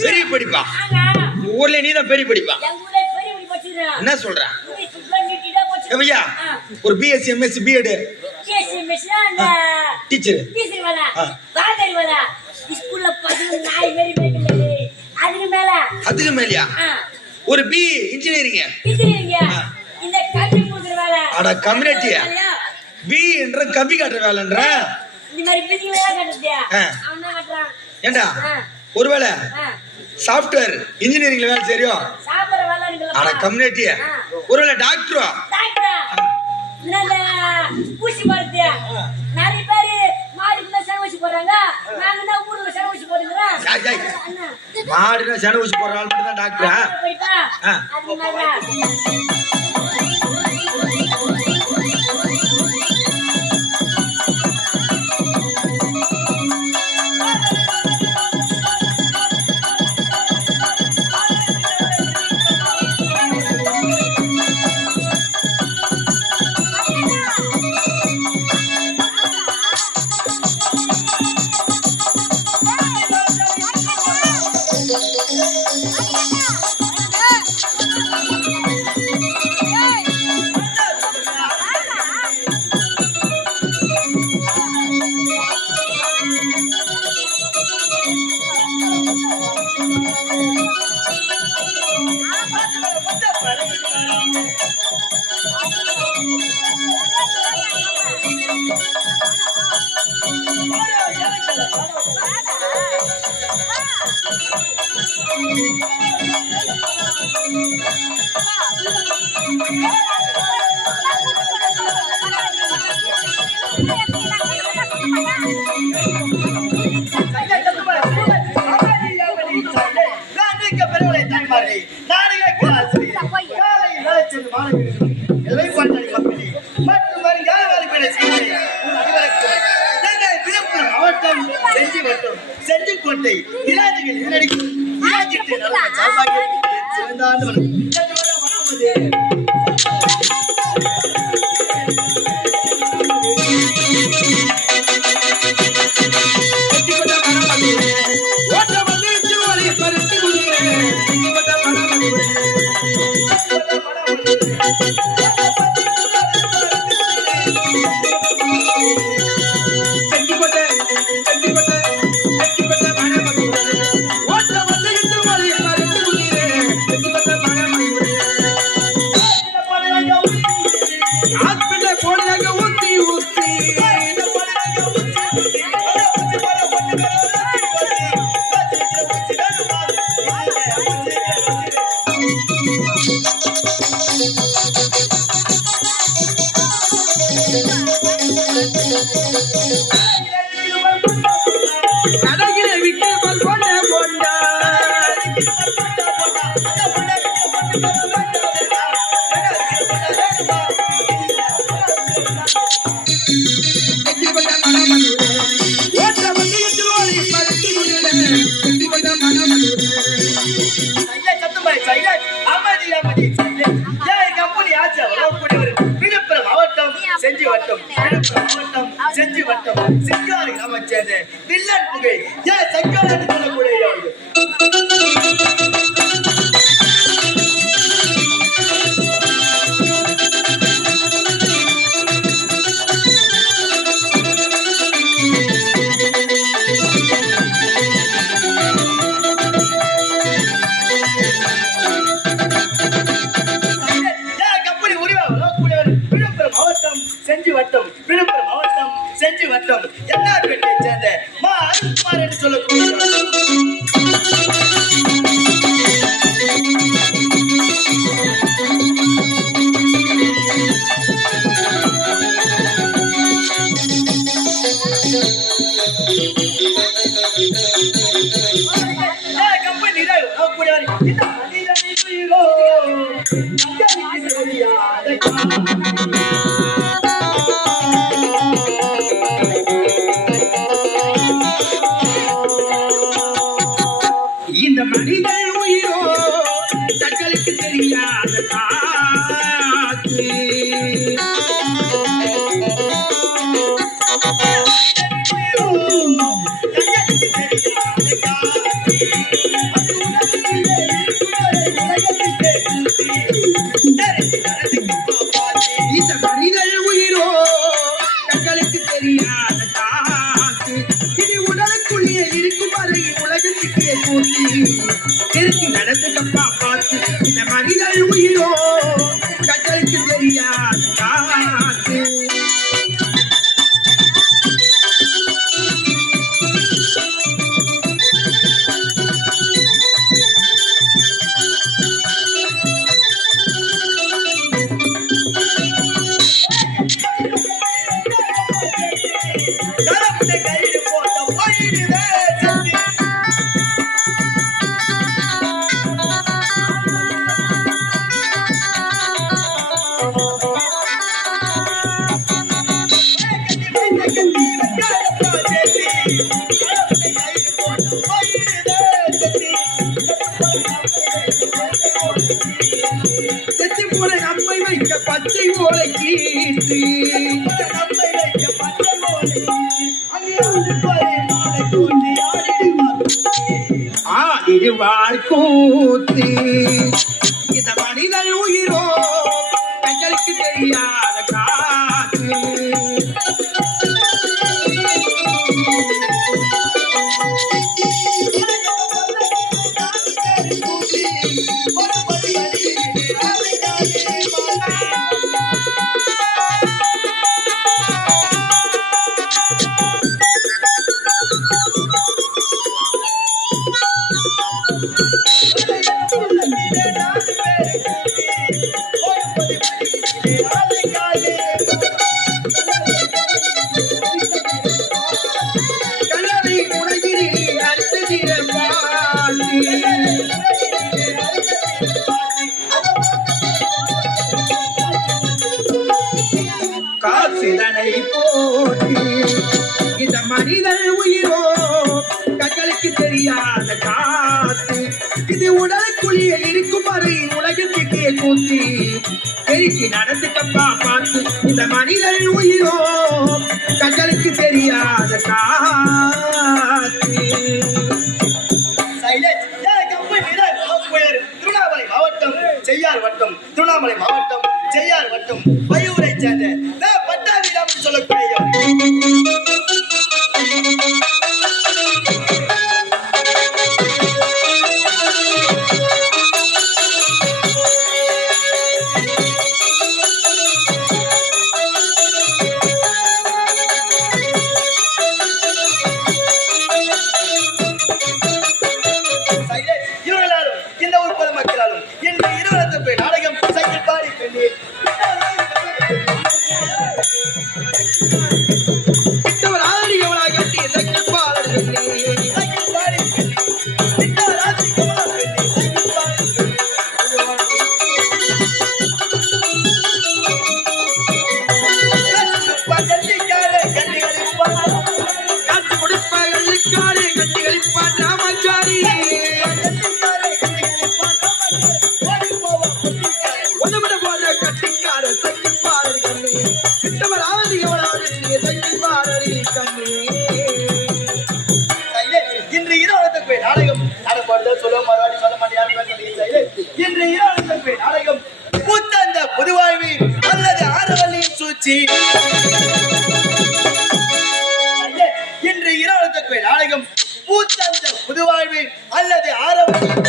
பெரிய படிப்பா ஊர்ல நீதான் பெரிய படிப்பா என்ன சொல்ற ஐயா ஒரு பிஎஸ்சி எம்எஸ்சி பிஎட் டீச்சர் அதுக்கு மேலயா ஒரு பி இன்ஜினியரிங் அட கம்யூனிட்டியா பி என்ற கம்பி காட்டுற வேலைன்ற ஏண்டா ஒருவேளை சாஃப்ட்வேர் இன்ஜினியரிங்ல வேலை தெரியும் அட கம்யூனிட்டியா ஒருவேளை டாக்டரோ ஊசி மருந்து நிறைய பேரு மாடுக்கு சென ஊசி போடுறாங்க நாங்க ஊர்ல சென ஊசி போடுறோம் மாடுனா சென ஊசி போடுற ஆள் மட்டும் தான் டாக்டரா செஞ்சிக்கோட்டை செஞ்சி வட்டம் செஞ்சாரி அமைச்சது வில்லன் புகை செஞ்சாரி சொல்லக்கூடிய இந்த மனித உயிரோ தங்களுக்கு தெரியாத இந்த மனிதன் உயிரோ தங்களுக்கு தெரியாத காத்து இது உடலுக்குள்ளே இருக்கும் வரை உலகத்துக்கே கூட்டி திருப்பி நடந்துக்கப்பா பார்த்து இந்த மனிதன் உயிரோ தங்களுக்கு தெரியாத காத்து பச்சை ஓலை கீட்டு ஆடிடுவார் கூத்து இந்த மனிதன் உயிரோ தங்களுக்கு தெரியாத காத்து காசிதனை போட்டி இந்த மனிதன் உயிரோ தங்களுக்கு தெரியாத காத்து இது உடலுக்குள்ளே இருக்கும் வரை உலகத்துக்கே கூட்டி பெருக்கி நடந்துக்கப்பா பார்த்து இந்த மனிதன் உயிரோ தங்களுக்கு தெரியாத காத்து திருவண்ணாமலை மாவட்டம் செய்யார் வட்டம் திருவண்ணாமலை மாவட்டம் செய்யார் வட்டம் பையூரை சேர்ந்த பட்டாபிராம் சொல்லக்கூடிய நாடகம் சைக்கிள் பாடி பெண்ணே இன்று இரவு நாடகம் சொல்ல மறுபடி சொல்ல மாட்டேன். இன்று இரவு நாடகம் புத்தந்த பொதுவாழ்வி அல்லது ஆரவல்லியின் சூழ்ச்சி. இன்று இரவு நாடகம் புத்தந்த பொதுவாழ்வி அல்லது ஆரவல்லியின்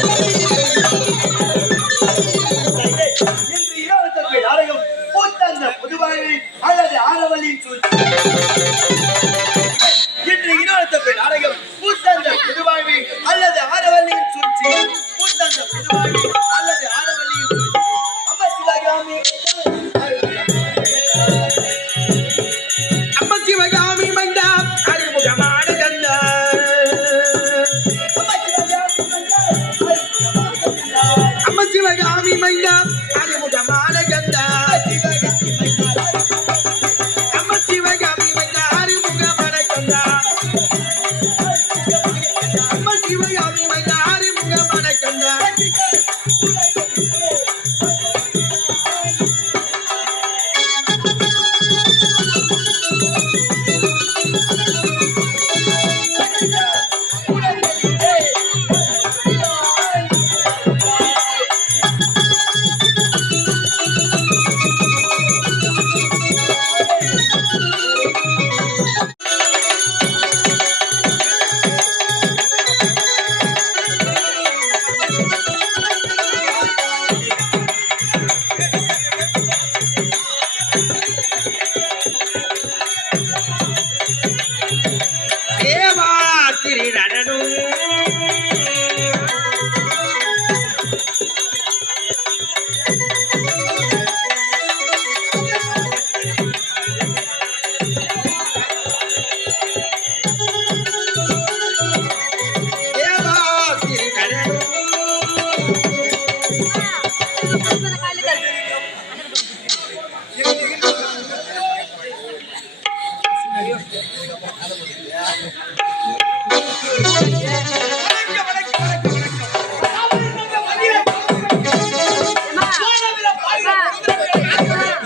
இன்று இரவு நாடகம் புத்தந்த பொதுவாழ்வி அல்லது ஆரவல்லியின் சூழ்ச்சி. இன்று இரவு நாடகம் புத்தந்த பொதுவாழ்வி அல்லது ஆரவல்லியின் சூழ்ச்சி. புத்தந்த பொதுவாழ்வி அல்லது ஆரவல்லியின் சூழ்ச்சி. அம்மா சிவகாமி அம்மா சிவகாமி மைந்தா அறிமுகமான கந்தா அம்மா சிவகாமி மைந்தா அறிமுகமான கந்தா அம்மா சிவகாமி மைந்தா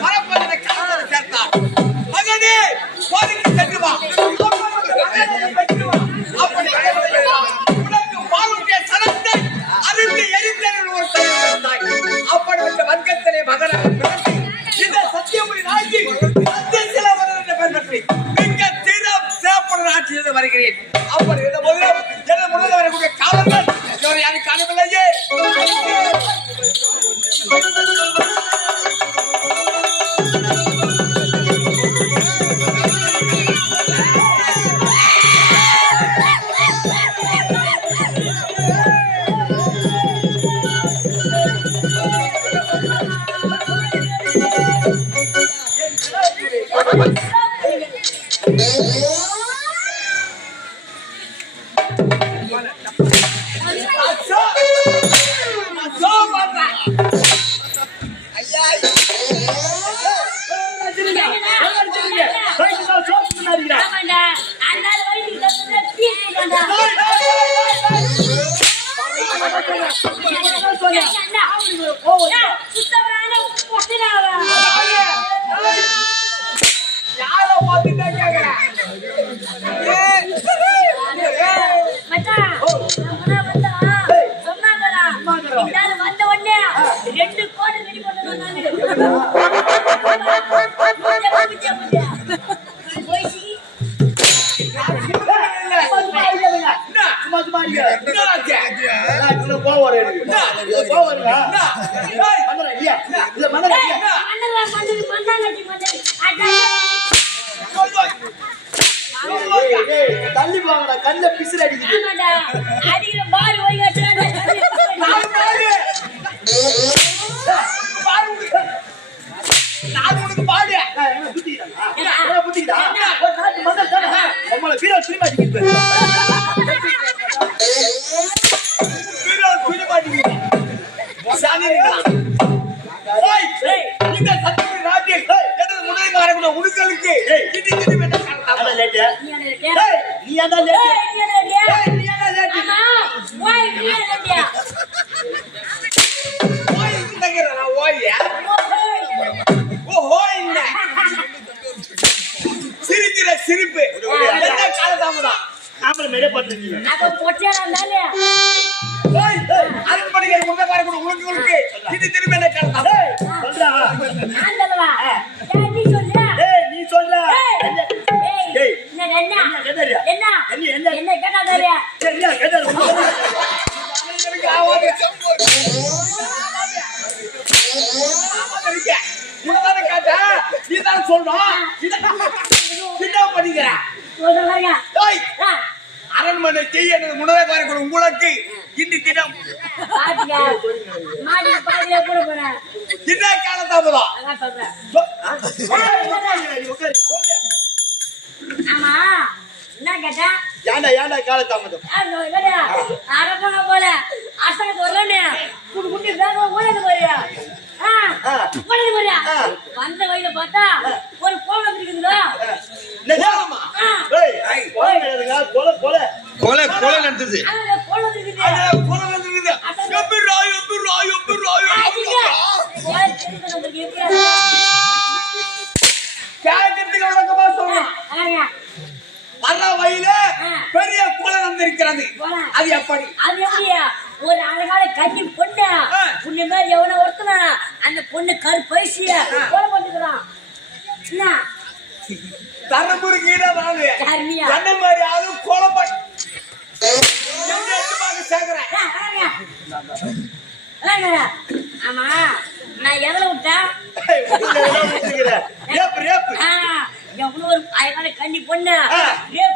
மரப்பதனை காலத்தில் சேர்த்தார். மகனே கோரிக்கை சென்று வா. அப்படி உனக்கு பாலுடைய சனத்தை அருந்தி எரிந்தேன் ஒரு தாய். அப்படிப்பட்ட வர்க்கத்திலே மகனாக பிறந்து இந்த சத்தியமுடி நாய்க்கு சத்தியசில என்ற பெயர் பற்றி மிக தீரம் சிறப்புடன் ஆட்சி செய்து வருகிறேன். அப்படி இருந்த போதிலும் எனது முன்னே வரக்கூடிய காவல்கள் இவரை யாரும் காணவில்லையே. ஆமாண்டா அந்த வயிறு தப்புனா தீர்க்கடா சுத்தமான பொட்டனாவா யாரோ பாத்துட்டே கேக்குற மச்சான் வந்தா சொன்னாங்கடா இந்தால வந்த உடனே 2 கோடி ரெடி பண்ணனும் தள்ளி போங்கடா கல்ல பிசிறு அடிக்குது அடிக்கிற பாரு ஓய் உடுக்களுக்கு நீ என்ன சிரிக்கிற சிரிப்பு என்ன காலதாமதான் ஆம்பளை மேலே பட்டுருக்கீங்க அரண்மனைக்கு முன்னே கூட உனக்கு இது திரும்ப என்ன காலதாமதம் சொல்றா நீ சொல்ற அரண்மனைக்கு எனது முன்னதாக வரக்கூடிய உங்களுக்கு இந்த தினம் என்ன காலதாமதம் ஆமா என்ன கேட்டா ஏன்டா காலதாமதம் அரப்பன போல அசனுக்கு வரலன்னு குட்டி வேக ஓடுது போறியா ஓடுது போறியா வந்த வழியில பார்த்தா ஒரு கோலம் இருக்குதுங்களா கொலை நடந்தது கோலம் இருக்குது வர்ற வழியில பெரிய கொலை நடந்திருக்கிறது அது எப்படி அது எப்படியா ஒரு அழகான கன்னி பொண்ணு புண்ணு மாதிரி எவன ஒருத்தனா அந்த பொண்ணு கருப்பைசிய கொலை பண்ணிக்கிறான் என்ன தரம்புரி கீழே வாங்க கர்மியா என்ன மாதிரி ஆளு கொலை பண்ணி சேர்க்கிறேன் ஆமா நான் எதுல விட்டேன் எவ்வளவு ஒரு அழகான கன்னி பொண்ணு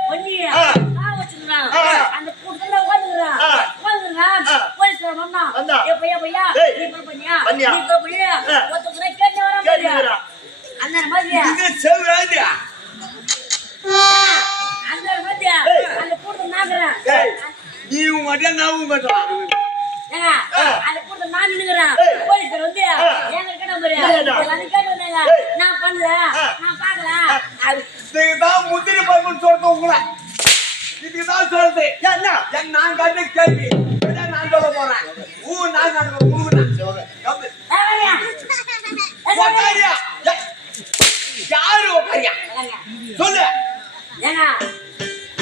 பொண்ணி வச்சிருக்கான் அந்த கூட்டத்துல உட்காந்துக்கிறான் போலீஸ் வந்தா பையா பையா நீ பண்ணியா நீ பண்ணியா ஒருத்தர் கேட்டு வர அந்த மாதிரி அந்த மாதிரி அந்த கூட்டத்தை நாக்குறேன் நீ மட்டும் நான் மட்டும் அந்த கூட்டத்தை நான் நின்னுக்கிறேன் போலீஸ் வந்து எங்க கிட்ட கேட்டு வந்தாங்க நான் பண்ணல நான் பாக்கல இதுதான் முந்திரி பருவம் சொல்றது உங்களை இதுக்குதான் சொல்றது நான் கண்டு கேள்வி நான் சொல்ல போறேன் நான் உக்காரியா? யாரு உக்காரியா? சொல்லு. ஏன்னா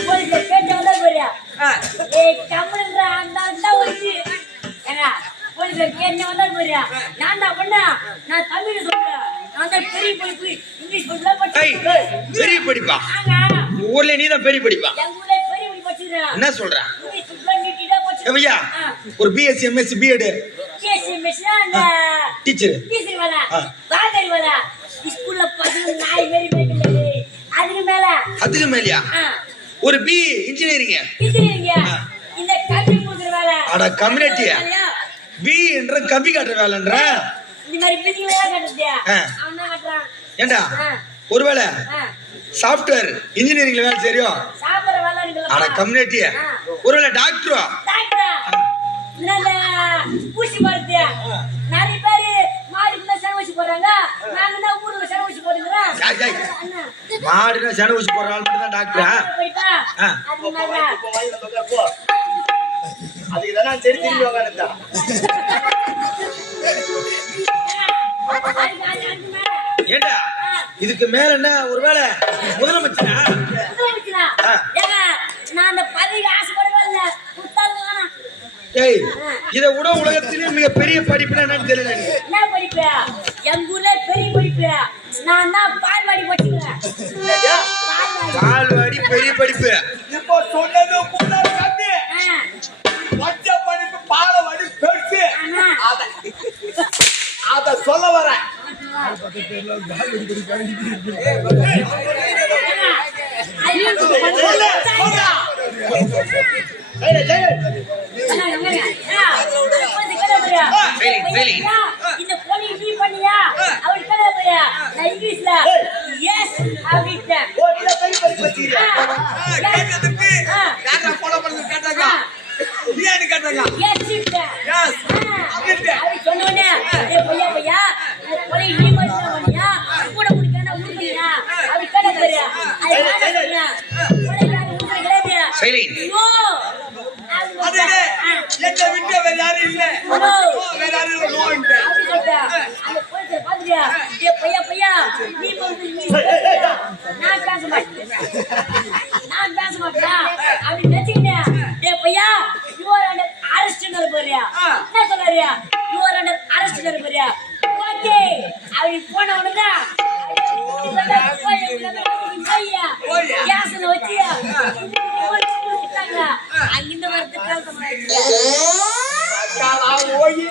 போலீஸ்ல கேட்டு வந்தா போறியா ஆ. ஏய் கம்முன்ற அந்த அந்த ஒருத்தி ஏன்னா போலீஸ்ல கேட்டு வந்தா போறியா நான் தான் பண்ண நான் தமிழ் சொல்றேன் நான் தான் பெரிய படிப்பு இங்கிலீஷ் படிப்புல ஏய், படிச்சேன் பெரிய படிப்பா ஆங்க உங்க ஊர்ல நீ தான் பெரிய படிப்பா எங்க ஊர்ல பெரிய படிப்பு படிச்சிருக்கேன் என்ன சொல்ற இங்கிலீஷ் படிப்புல நீட்டிடா ஐயா படிச்சிருக்கேன் ஒரு பிஎஸ்சி எம்எஸ்சி பிஎட் கேசி மெஷினா அந்த டீச்சர் டீச்சர் வேலை வாங்கறி வேலை ஸ்கூல்ல பசங்க நாய் மாரி மேய்க்கல அதுக்கு மேல அதுக்கு மேலயா ஒரு பி இன்ஜினியரிங் இன்ஜினியரிங் இந்த கம்பி மூடுற வேலை அட கம்யூனிட்டியா பி என்ற கம்பி காட்டுற வேலைன்ற இந்த மாதிரி பில்டிங் வேலை கட்டுறியா ஆ. அவன் தான் கட்டுறான் ஏண்டா ஒருவேளை சாஃப்ட்வேர் இன்ஜினியரிங்ல வேலை தெரியும் சாப்பிடுற வேலை அட இருக்குல்ல கம்யூனிட்டியா ஒருவேளை டாக்டரோ டாக்டரா இந்த ஊசி மருத்துவ நிறைய பேரு மாடுக்குள்ள சென ஊசி போடுறாங்க நாங்க தான் ஊர்ல சென ஊசி போடுறோம் மாடுனா சென ஊசி போற ஆள் மட்டும் தான் டாக்டரா போயிட்டா ஆ. அது மாதிரி இப்போ வாயில தொங்க, போ. அதுக்கு தான் நான் சரி திரும்பி உட்காந்துட்டேன். ஏண்டா இதுக்கு மேல என்ன ஒருவேளை முதலமைச்சரா ஆ. நான் அந்த பதவிக்கு ஆசைப்படவே இல்லை கொடுத்தாலும் வேணாம் டேய் இத விட உலகத்திலே மிக பெரிய படிப்புனா என்னன்னு தெரியல எனக்கு. என்ன படிப்பு எங்க ஊர்ல பெரிய படிப்பு நான் தான் பால்வாடி படிச்சுக்கிறேன் பால்வாடி பெரிய படிப்பு இப்போ சொன்னது கூட கம்மி. ஆ. பச்சை படிப்பு பாலவாடி பெருசு. ஆமா. அத சொல்ல வரேன். சொல்லு, சொல்றா. கையில, கையில. இந்த பொண்ணு இப்படி பண்ணியா அவள் கடை போயா நான் இங்கிலீஷ்ல எஸ் அப்படின்ட்டேன் ஓ, நீ தான் பெரிய படிப்பு வச்சிருக்கியா? கேட்டதுக்கு யாரா follow பண்ணது கேட்டாங்க. நீ என்ன கேட்டாங்க? Yes sister Yes. அப்படின்ட்டு. அப்படி சொன்னோனே ஏ பையா பையா இந்த பொண்ணு நீ மட்டும் பண்ணியா கூட குடிக்கான ஊட்டியா அப்படி கடை போயா அது நான் சொல்றேன் பொண்ணு நான் ஊட்டி கிடையாது சைலண்ட் நோ அது இல்ல. என்னை விட்டு வேற யாரும் இல்ல. வேற யாரும் இல்ல. நோன்ட்டு. அந்த போலீஸை பாத்துட்டியா? ஏ பையா பையா நீ வந்து நான் பேச மாட்டேன் அப்படி நினைச்சுக்கிட்டேன் ஏ பையா யூ ஆர் அண்டர் அரெஸ்ட் போறியா என்ன சொல்றியா யூ ஆர் அண்டர் அரெஸ்ட் போறியா ஓகே அப்படி போன உடனே கேசன வச்சியா அங்கிருந்து வரது காலா ஓய்.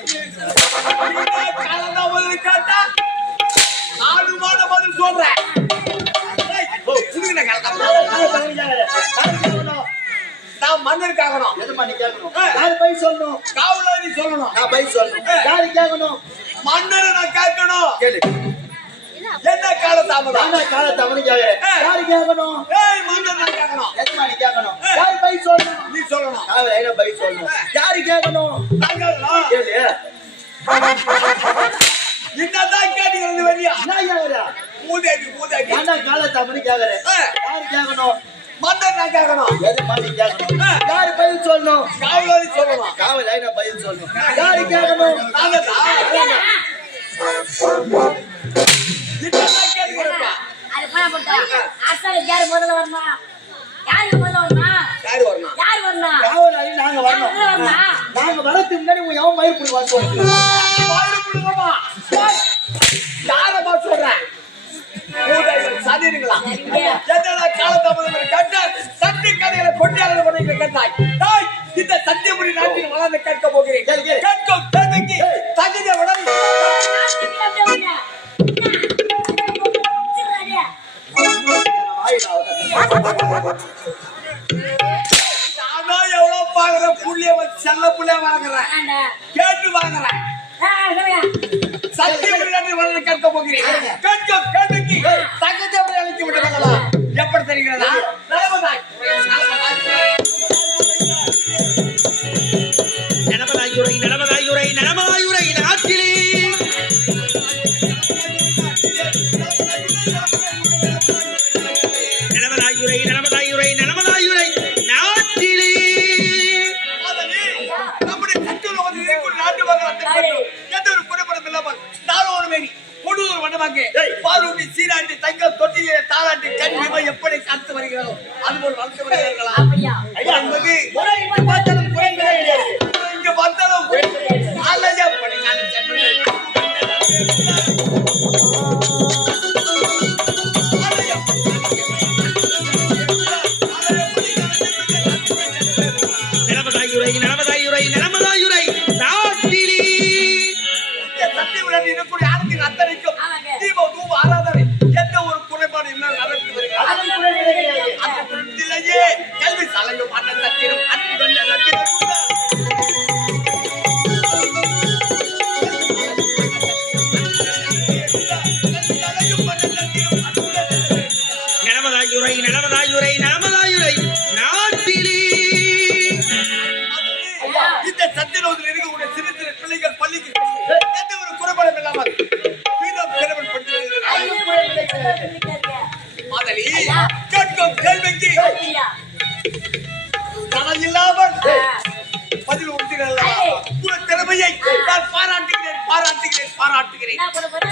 நீங்க காலா பதில் கேட்டா நானும் பதில் சொல்றேன். ஏய், ஓ, புடுங்கின காலா. யாரை தவறிக்காத? யாரை கேட்கணும்? நான் மன்னர் கேட்கணும். எதும்மா நீ கேட்கணும்? யாரு பதில் சொல்லணும்? காவலாளி சொல்லணும். நான் பதில் சொல்லணும். யாரு கேட்கணும்? மன்னரை நான் கேட்கணும். கேளு. என்ன கால தாமதம்? நானா காலை தவறி கேட்கிறேன். யாரு கேட்கணும்? ஏய், மன்னர் நான் கேட்கணும். எதும்மா நீ கேட்கணும்? யாரு பதில் சொல்லணும்? நீ சொல்லணும். நான் லைனா பதில் சொல்லணும். யாரு கேட்கணும்? நான் கேட்கணும். கேளு. என்னதான் கேட்டுக்கிறது வெளியா? என்ன கேட்கறா? மூதேவி மூதேவி. நானா காலை தவறி கேட்கிறேன். யாரு கேட்கணும்? மன்னர் நான் கேட்கணும். எதும்மா நீ கேட்கணும்? யாரு பதில் சொல்லணும்? காவலாளி சொல்லணும். காவல் லைனா பதில் சொல்லணும். யாரு கேட்கணும்? நாங்க என்னதான் கேட்டுக்கிறப்பா? அது போனா போட்டா அரசாங்க யாரு முதல்ல வரணும் யாரு முதல்ல வரணும் யாரு வரணும்? யார் வரணும் காவல் லைனா நாங்க வரணும். யாரு வரணும் நாங்க வரதுக்கு முன்னாடி உன் எவன் மயிர் புடி வாங்க. வாயில புடுங்கம்மா. யாரம்மா சொல்றேன்? மூதேவி சதிங்களா? என்னடா காலதாமதம் கேட்ட சட்டி கடையில கொண்டியாளர் கொண்டு கேட்டாய். டேய், இந்த சத்தியபுரி நாட்டில் வளர்ந்து கேட்க போகிறேன். கேட்கும் கேள்விக்கு தகுந்த உடனே நானா எவ்வளவு பாக்குறேன் புள்ளிய செல்ல புள்ளிய வாங்குறேன் கேட்டு வாங்குறேன் சத்தியபுரி நாட்டில் வளர்ந்து கேட்க போகிறேன். கேட்கும் கேள்விக்கு தகுந்த உடனே அளித்து விடுறாங்களா? எப்படி தெரிகிறதா? நலமதாய் நடமதாயுரை நாட்டிலே நடமதாயுரை நாட்டிலே நம்முடைய சுற்றுலா வந்து இருக்கும் நாட்டு மக்கள் எந்த ஒரு குறைபாடும் இல்லாம தொண்ணூறு மண்டபங்க பாலூட்டி சீராட்டி தங்கம் தொட்டிலே தாளாட்டி கண்டிப்பா எப்படி காத்து வருகிறோம் அதுபோல் வளர்த்து வருகிறார்களா அப்படியா? என்பது இங்க பார்த்தாலும் குறைகளே கிடையாது. இங்க பார்த்தாலும் ஆலயா படிக்காத ஜென்மங்கள் நடமதாயுரை நாட்டிலே சத்தியவுடன் இருக்கக்கூடிய ஆனந்தின் அத்தனைக்கும் தீபம் தூப ஆராதனை எந்த ஒரு குறைபாடு இல்லாமல் நடத்தி வருகிறார் அதுவும் குறைகளே கிடையாது. அந்த குழந்தையிலேயே கல்வி சாலையும் அண்ணன் தத்திரும் அன்பு கொண்ட தத்திரும் நடமதாயுரை நாட்டிலே இந்த சத்தியலோகத்தில் இருக்கக்கூடிய சிறு சிறு பிள்ளைகள் பள்ளிக்கு எந்த ஒரு குறைபாடும் இல்லாமல் வீரம் திறவன் படுத்தி வருகிறார் மாதவி கேட்கும் கேள்விக்கு தடை இல்லாமல் பதில் உறுத்தினர் உங்கள் திறமையை நான் பாராட்டுகிறேன் என்ன பண்ண போற?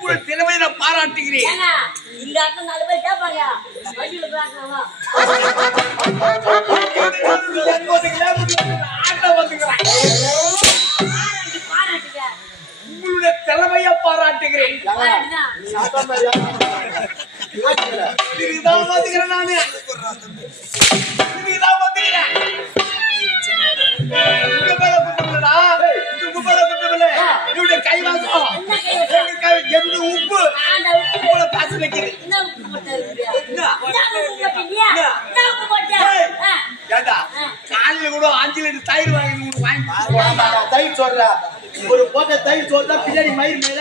உங்கள் திறமையை நான் பாராட்டுகிறேன் ஏன்னா, இந்த ஆட்டம் 4 பேர் கேட்பாங்க. வண்டியில போறாங்களா? இது பாராட்டுங்க. உங்களுடைய திறமையை பாராட்டுகிறேன் பாராட்டுதான். இதுதான் வந்துக்கிறேன் நானு இதுதான் வந்துக்கிறேன் உங்க மேல குற்றமில்லடா உங்க மேல குற்றமில்லை இவருடைய கைவாசம் என்ன கைவசம்? எந்த உப்பு ஆண்டா உப்பு. உங்களை பேச வைக்கிறது என்ன உப்பு போட்டா இருக்கியா? என்ன? என்ன உப்பு போட்டீங்க? என்ன உப்பு போட்டா? ஆ. ஏண்டா காலையில கூட 5 லிட்டர் தயிர் வாங்கி போடாம தயிர் சொல்றா. ஒரு போட்ட தயிர் சொல்றா பின்னாடி மயிர் மேல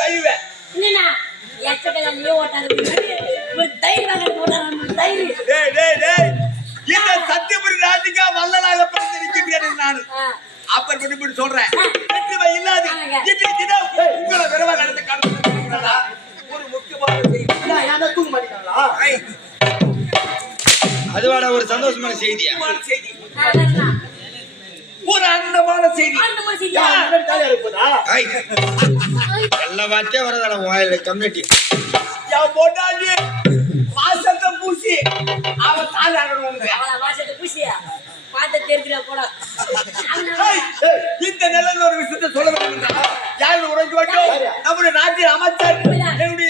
கழிவே என்னண்ணா? எச்சக்கெல்லாம் நீ ஓட்டாத. ஒரு தயிர் வாங்க போட்டாங்க தயிர். டேய் இந்த சத்தியபுரி ராஜிகா வல்லலாக பிறந்திருக்கிறேன் நான் ஆ. அப்பர் இப்படி சொல்றேன் வெற்றிமை இல்லாது இன்றைக்கு தினம் உங்களை விரைவாக நடத்த காரணம் ஒரு முக்கியமான செய்தி தூங்க மாட்டீங்களா? அதுவாடா ஒரு சந்தோஷமான செய்தியா? முக்கியமான செய்தி அதான். ஒரு அன்னமான செய்தி அந்த மாதிரி செய்யா? முன்னாடி காலியா இருப்பதா? ஐய், எல்லா வார்த்தையும் வரதாடா வாயில கம்யூனிட்டி. என் பொண்டாட்டி வாசத்தை பூசி அவ தாலி ஆடணும் அவளை வாசத்தை பூசியா? பார்த்து தெரிஞ்சுடா போடா. இந்த நிலையில் ஒரு விஷயத்தை சொல்ல வேண்டும் யாரு உரைக்க வேண்டும் நம்முடைய நாட்டின் அமைச்சர்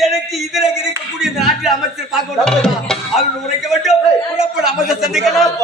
எனக்கு இதற்கு இருக்கக்கூடிய இந்த நாட்டின் அமைச்சர் பார்க்க வேண்டும் அவர்கள் உரைக்க வேண்டும் புறப்பட அமைச்சர் சந்திக்கலாம்